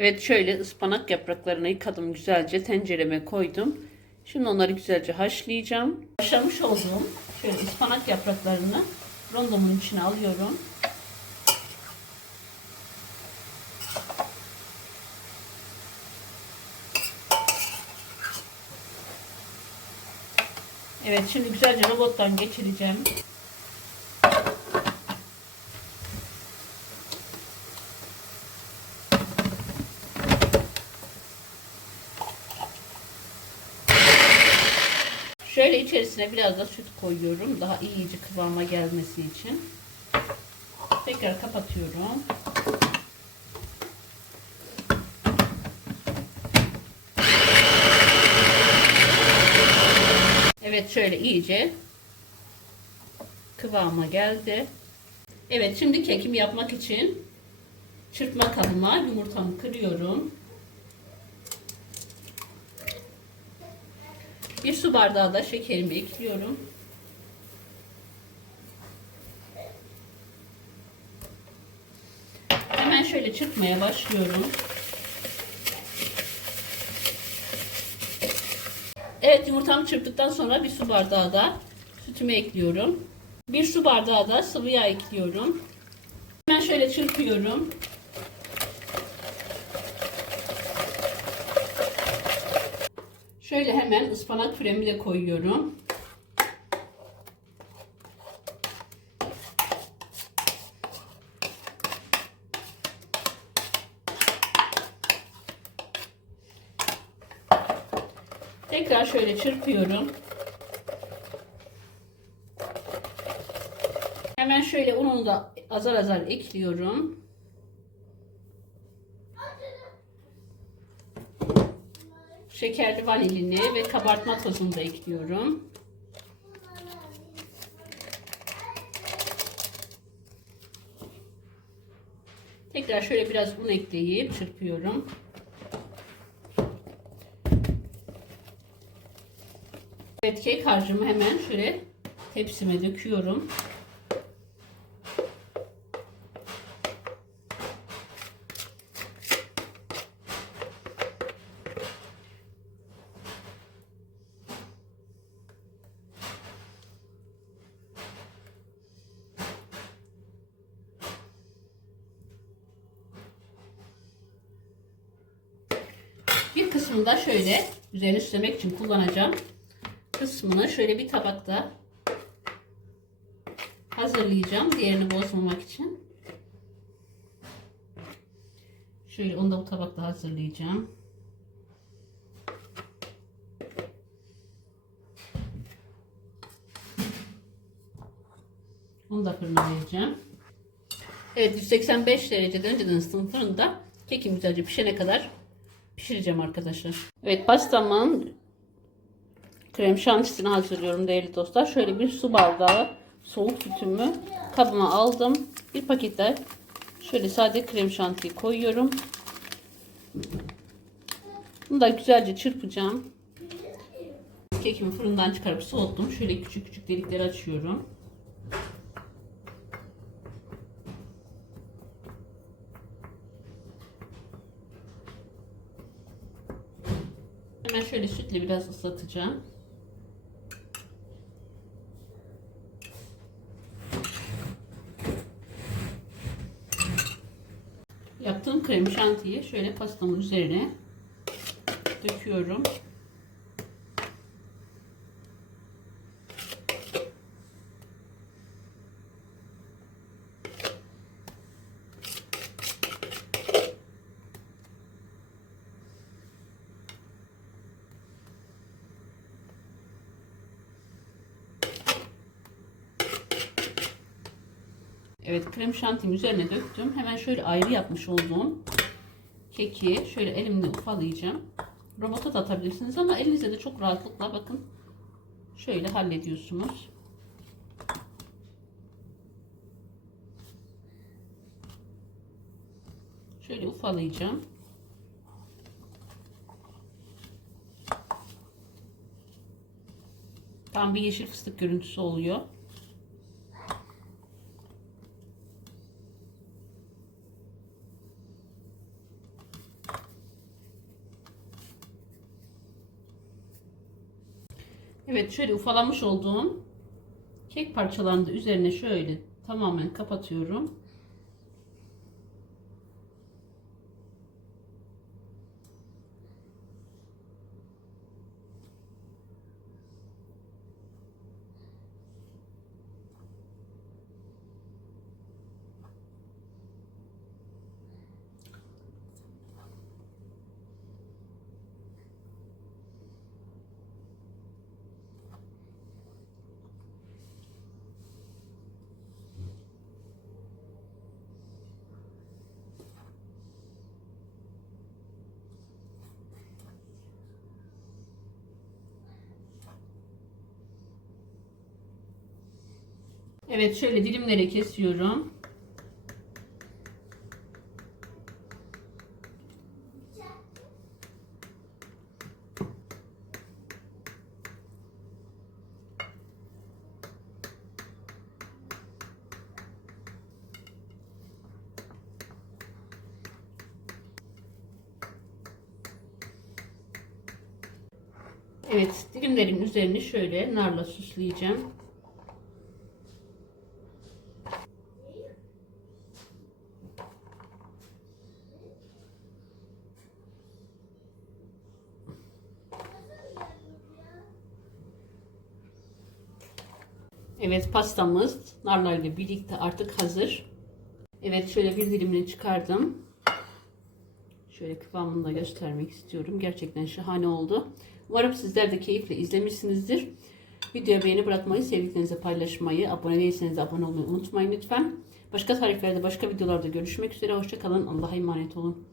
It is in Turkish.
Evet şöyle ıspanak yapraklarını yıkadım güzelce tencereme koydum. Şimdi onları güzelce haşlayacağım. Haşlamış olduğum şöyle ıspanak yapraklarını rondomun içine alıyorum. Evet şimdi güzelce robottan geçireceğim. Şöyle içerisine biraz da süt koyuyorum. Daha iyice kıvama gelmesi için. Tekrar kapatıyorum. Evet şöyle iyice kıvama geldi. Evet şimdi kekimi yapmak için çırpma kabıma yumurtamı kırıyorum. Bir su bardağı da şekerimi ekliyorum. Hemen şöyle çırpmaya başlıyorum. Evet yumurtamı çırptıktan sonra bir su bardağı da sütümü ekliyorum. Bir su bardağı da sıvı yağ ekliyorum. Hemen şöyle çırpıyorum. Şöyle hemen ıspanak püremi de koyuyorum. Tekrar şöyle çırpıyorum. Hemen şöyle ununu da azar azar ekliyorum. Şekerli vanilini ve kabartma tozunu da ekliyorum. Tekrar şöyle biraz un ekleyip çırpıyorum. Evet kek harcımı hemen şöyle tepsime döküyorum. Bir kısmını da şöyle üzerine süslemek için kullanacağım. Kısmını şöyle bir tabakta hazırlayacağım. Diğerini bozmamak için. Şöyle onu da bu tabakta hazırlayacağım. Onu da fırına vereceğim. Evet 185 derecede önceden ısıtılmış fırında kekim güzelce pişene kadar pişireceğim arkadaşlar. Evet pastamın krem şantisini hazırlıyorum değerli dostlar. Şöyle bir su bardağı soğuk sütümü kabıma aldım. Bir pakette şöyle sade krem şantiyi koyuyorum. Bunu da güzelce çırpacağım. Kekimi fırından çıkarıp soğuttum. Şöyle küçük küçük delikleri açıyorum. Hemen şöyle sütle biraz ıslatacağım. Yaptığım krem şantiyi şöyle pastamın üzerine döküyorum. Evet krem şantimi üzerine döktüm. Hemen şöyle ayrı yapmış olduğum keki şöyle elimle ufalayacağım. Robota da atabilirsiniz ama elinizde de çok rahatlıkla bakın şöyle hallediyorsunuz. Şöyle ufalayacağım. Tam bir yeşil fıstık görüntüsü oluyor. Evet şöyle ufalamış olduğum kek parçalarını da üzerine şöyle tamamen kapatıyorum. Evet şöyle dilimlere kesiyorum. Evet dilimlerin üzerini şöyle narla süsleyeceğim. Evet pastamız narlarla birlikte artık hazır. Evet şöyle bir dilimini çıkardım. Şöyle kıvamını da göstermek istiyorum. Gerçekten şahane oldu. Umarım sizler de keyifle izlemişsinizdir. Videoya beğeni bırakmayı, sevdiklerinizle paylaşmayı, abone değilseniz de abone olmayı unutmayın lütfen. Başka tariflerde, başka videolarda görüşmek üzere. Hoşçakalın. Allah'a emanet olun.